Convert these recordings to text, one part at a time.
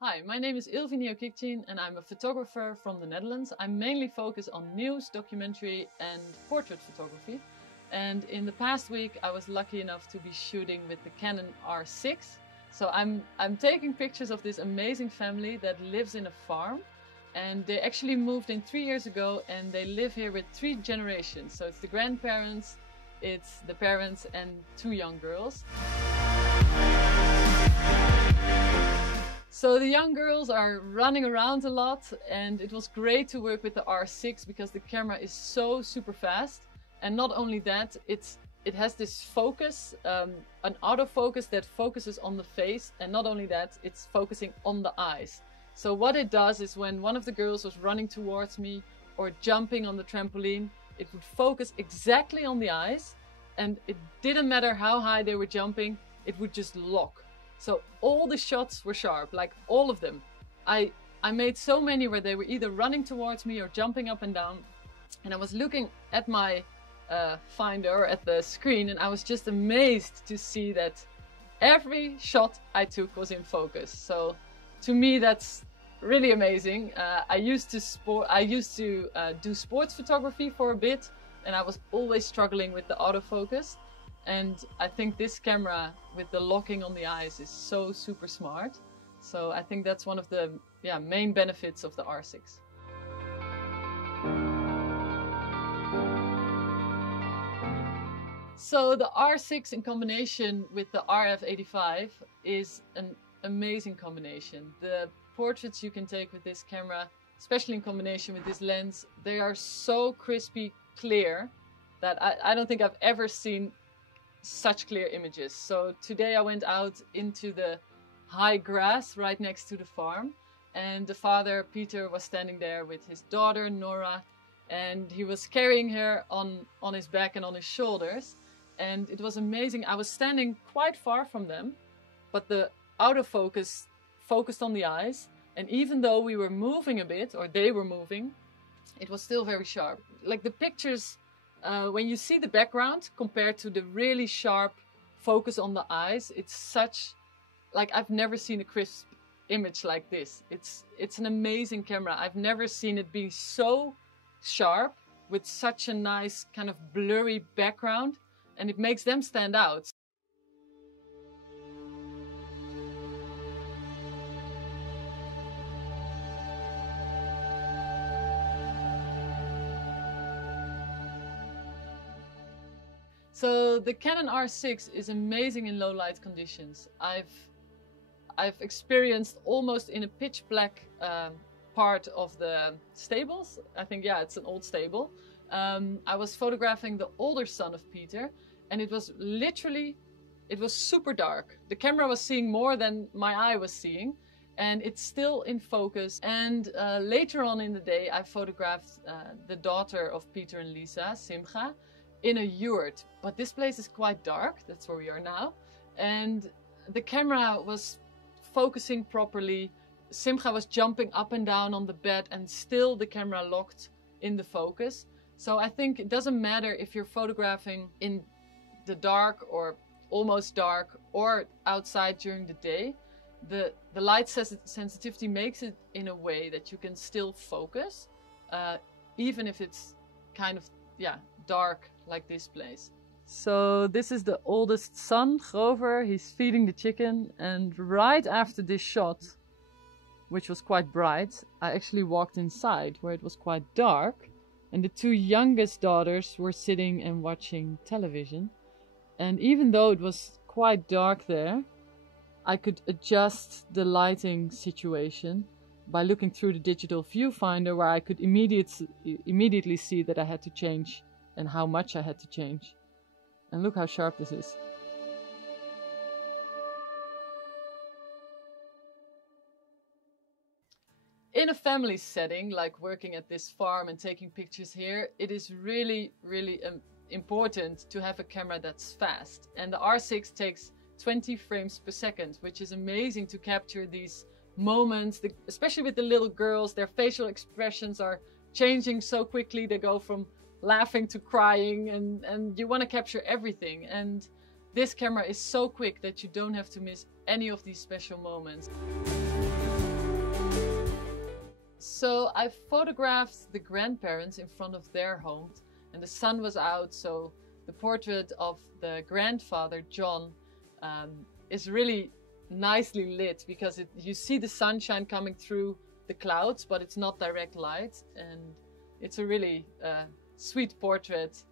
Hi, my name is Ilvinio Kikcin and I'm a photographer from the Netherlands. I mainly focus on news, documentary and portrait photography. And in the past week I was lucky enough to be shooting with the Canon R6. So I'm taking pictures of this amazing family that lives in a farm. And they actually moved in 3 years ago and they live here with 3 generations. So it's the grandparents, it's the parents and 2 young girls. So the young girls are running around a lot and it was great to work with the R6 because the camera is so super fast. And not only that, it has this focus, an autofocus that focuses on the face, and not only that, it's focusing on the eyes. So what it does is when one of the girls was running towards me or jumping on the trampoline, it would focus exactly on the eyes and it didn't matter how high they were jumping, it would just lock. So all the shots were sharp, like all of them. I made so many where they were either running towards me or jumping up and down. And I was looking at my finder or at the screen and I was just amazed to see that every shot I took was in focus. So to me that's really amazing. I used to do sports photography for a bit and I was always struggling with the autofocus. And I think this camera with the locking on the eyes is so super smart. So I think that's one of the main benefits of the R6. So the R6 in combination with the RF85 is an amazing combination. The portraits you can take with this camera, especially in combination with this lens, they are so crispy clear that I don't think I've ever seen such clear images. So today I went out into the high grass right next to the farm and the father Peter was standing there with his daughter Nora and he was carrying her on his back and on his shoulders, and it was amazing. I was standing quite far from them, but the autofocus focused on the eyes, and even though we were moving a bit, or they were moving, it was still very sharp. Like the pictures, when you see the background compared to the really sharp focus on the eyes, it's such, like I've never seen a crisp image like this. It's an amazing camera. I've never seen it be so sharp with such a nice kind of blurry background, and it makes them stand out. So the Canon R6 is amazing in low light conditions. I've experienced almost in a pitch black part of the stables. I think, yeah, it's an old stable. I was photographing the older son of Peter and it was super dark. The camera was seeing more than my eye was seeing and it's still in focus. And later on in the day I photographed the daughter of Peter and Lisa, Simcha, in a yurt, but this place is quite dark. That's where we are now, and the camera was focusing properly. Simcha was jumping up and down on the bed and still the camera locked in the focus. So I think it doesn't matter if you're photographing in the dark or almost dark or outside during the day, the light sensitivity makes it in a way that you can still focus, even if it's kind of dark like this place. So this is the oldest son, Grover. He's feeding the chicken, and right after this shot, which was quite bright, I actually walked inside where it was quite dark, and the 2 youngest daughters were sitting and watching television. And even though it was quite dark there, I could adjust the lighting situation by looking through the digital viewfinder, where I could immediately see that I had to change and how much I had to change. And look how sharp this is. In a family setting, like working at this farm and taking pictures here, it is really, really important to have a camera that's fast. And the R6 takes 20 frames per second, which is amazing to capture these moments, especially with the little girls. Their facial expressions are changing so quickly. They go from laughing to crying, and you want to capture everything. And this camera is so quick that you don't have to miss any of these special moments. So I photographed the grandparents in front of their home, and the sun was out, so the portrait of the grandfather, John, is really nicely lit because you see the sunshine coming through the clouds, but it's not direct light, and it's a really sweet portrait.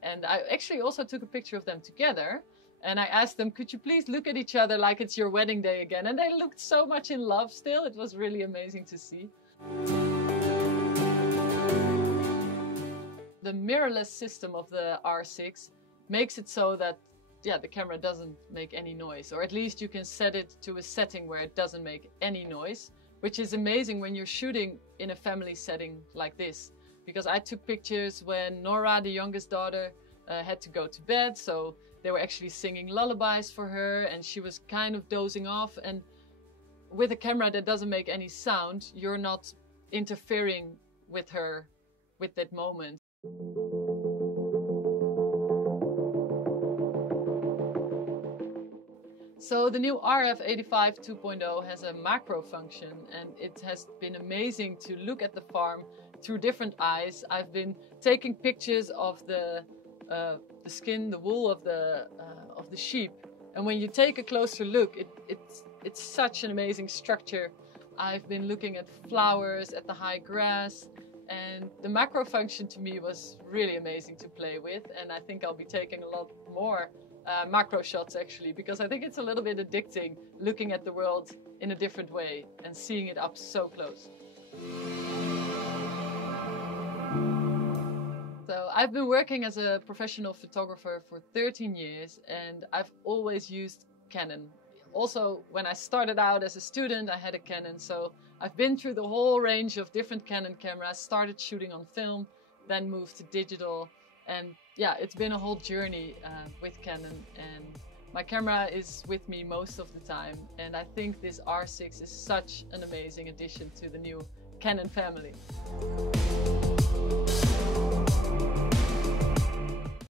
And I actually also took a picture of them together, and I asked them, could you please look at each other like it's your wedding day again? And they looked so much in love still. It was really amazing to see. The mirrorless system of the R6 makes it so that the camera doesn't make any noise, or at least you can set it to a setting where it doesn't make any noise, which is amazing when you're shooting in a family setting like this. Because I took pictures when Nora, the youngest daughter, had to go to bed, so they were actually singing lullabies for her and she was kind of dozing off, and with a camera that doesn't make any sound, you're not interfering with her with that moment. So the new RF85 2.0 has a macro function, and it has been amazing to look at the farm through different eyes. I've been taking pictures of the skin, the wool of the sheep, and when you take a closer look, it's such an amazing structure. I've been looking at flowers, at the high grass, and the macro function to me was really amazing to play with, and I think I'll be taking a lot more macro shots actually, because I think it's a little bit addicting looking at the world in a different way and seeing it up so close. So I've been working as a professional photographer for 13 years, and I've always used Canon. Also, when I started out as a student, I had a Canon, so I've been through the whole range of different Canon cameras, started shooting on film, then moved to digital, and yeah, it's been a whole journey with Canon, and my camera is with me most of the time, and I think this R6 is such an amazing addition to the new Canon family.